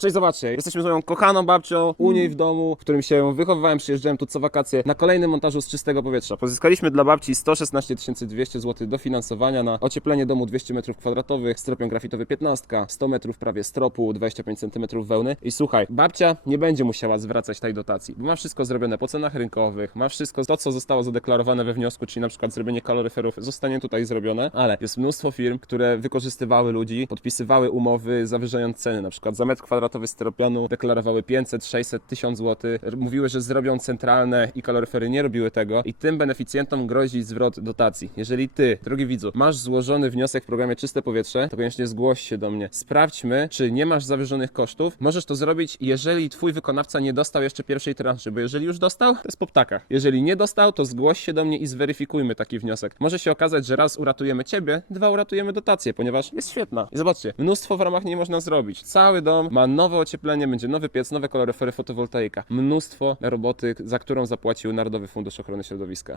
Cześć, zobaczcie, jesteśmy z moją kochaną babcią u niej w domu, w którym się wychowywałem, przyjeżdżałem tu co wakacje na kolejnym montażu z czystego powietrza. Pozyskaliśmy dla babci 116 200 zł dofinansowania na ocieplenie domu 200 m2, stropion grafitowy 15, 100 metrów prawie stropu, 25 cm wełny. I słuchaj, babcia nie będzie musiała zwracać tej dotacji, bo ma wszystko zrobione po cenach rynkowych, ma wszystko to, co zostało zadeklarowane we wniosku, czyli na przykład zrobienie kaloryferów, zostanie tutaj zrobione, ale jest mnóstwo firm, które wykorzystywały ludzi, podpisywały umowy zawyżając ceny, na przykład za metr kwadratowy styropianu deklarowały 500, 600, 1000 zł, mówiły, że zrobią centralne i kaloryfery nie robiły tego i tym beneficjentom grozi zwrot dotacji. Jeżeli ty, drogi widzu, masz złożony wniosek w programie Czyste Powietrze, to koniecznie zgłoś się do mnie. Sprawdźmy, czy nie masz zawyżonych kosztów. Możesz to zrobić, jeżeli twój wykonawca nie dostał jeszcze pierwszej transzy, bo jeżeli już dostał, to jest po ptakach. Jeżeli nie dostał, to zgłoś się do mnie i zweryfikujmy taki wniosek. Może się okazać, że raz uratujemy ciebie, dwa uratujemy dotację, ponieważ jest świetna. I zobaczcie, mnóstwo w ramach niej można zrobić. Cały dom ma nowe ocieplenie, będzie nowy piec, nowe kaloryfery, fotowoltaika. Mnóstwo roboty, za którą zapłacił Narodowy Fundusz Ochrony Środowiska.